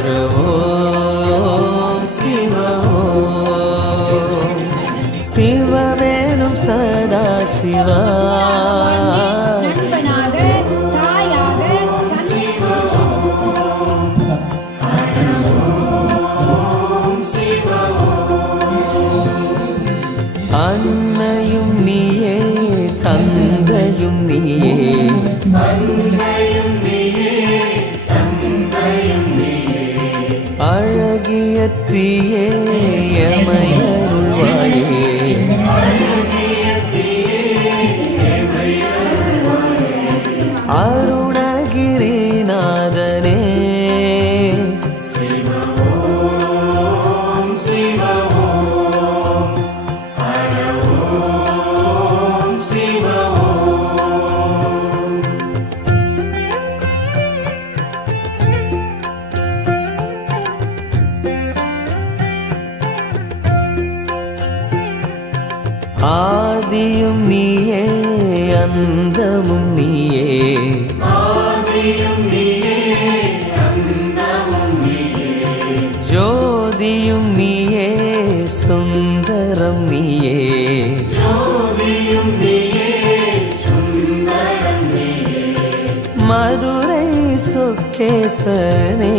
ஹரஓம் சிவ ஓம் சிவமேனும் சதா சிவா அன்னையும் நீயே தந்தையும் நீயே அழகிய தீயே எமையருள்வாயே அருணகிரிநாதனே ஆதியும் நீயே அந்தமும் நீயே ஜோதியும் நீயே சுந்தரம் நீயே மதுரை சொக்கேசனே